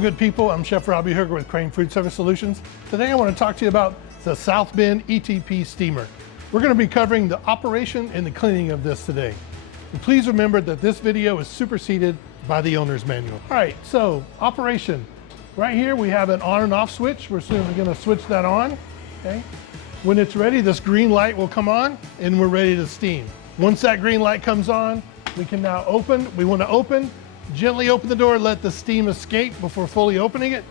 good people. I'm Chef Robbie Hooker with Crane Food Service Solutions. Today I want to talk to you about the Southbend ETP steamer. We're going to be covering the operation and the cleaning of this today. And please remember that this video is superseded by the owner's manual. All right, so operation. Right here we have an on and off switch. We're simply going to switch that on. Okay. When it's ready, this green light will come on and we're ready to steam. Once that green light comes on, we can now open. We want to open. Gently open the door, let the steam escape before fully opening it.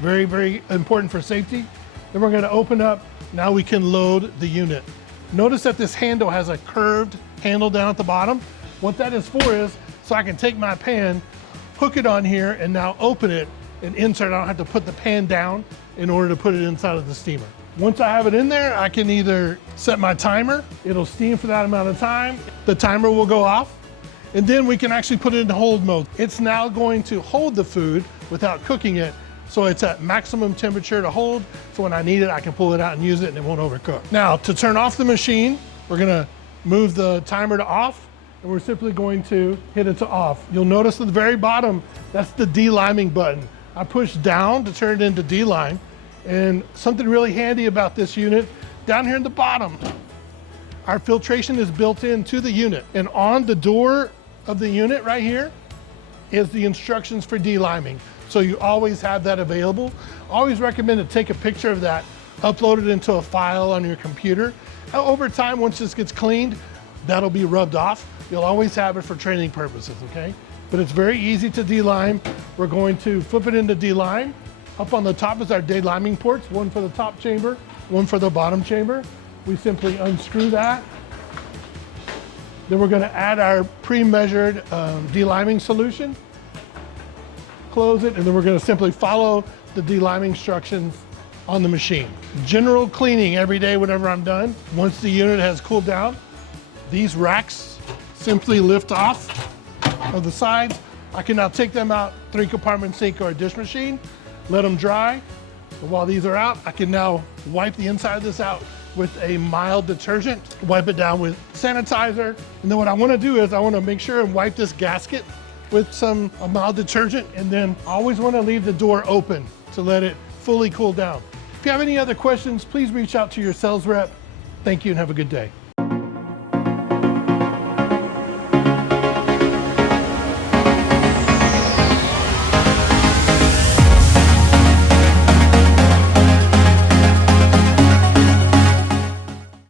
Very, very important for safety. Then we're going to open up. Now we can load the unit. Notice that this handle has a curved handle down at the bottom. What that is for is so I can take my pan, hook it on here, and now open it and insert. I don't have to put the pan down in order to put it inside of the steamer. Once I have it in there, I can either set my timer. It'll steam for that amount of time. The timer will go off. And then we can actually put it in hold mode. It's now going to hold the food without cooking it, so it's at maximum temperature to hold, so when I need it, I can pull it out and use it and it won't overcook. Now, to turn off the machine, we're gonna move the timer to off, and we're simply going to hit it to off. You'll notice at the very bottom, that's the deliming button. I push down to turn it into delime, and something really handy about this unit, down here in the bottom, our filtration is built into the unit, and on the door of the unit right here is the instructions for deliming. So you always have that available. Always recommend to take a picture of that, upload it into a file on your computer. Over time, once this gets cleaned, that'll be rubbed off. You'll always have it for training purposes, okay? But it's very easy to delime. We're going to flip it into delime. Up on the top is our deliming ports, one for the top chamber, one for the bottom chamber. We simply unscrew that. Then we're going to add our pre-measured deliming solution, close it, and then we're going to simply follow the deliming instructions on the machine. General cleaning every day whenever I'm done. Once the unit has cooled down, these racks simply lift off of the sides. I can now take them out, 3-compartment sink or a dish machine, let them dry. And while these are out, I can now wipe the inside of this out with a mild detergent, wipe it down with sanitizer. And then what I want to do is I want to make sure and wipe this gasket with some mild detergent, and then I always want to leave the door open to let it fully cool down. If you have any other questions, please reach out to your sales rep. Thank you and have a good day.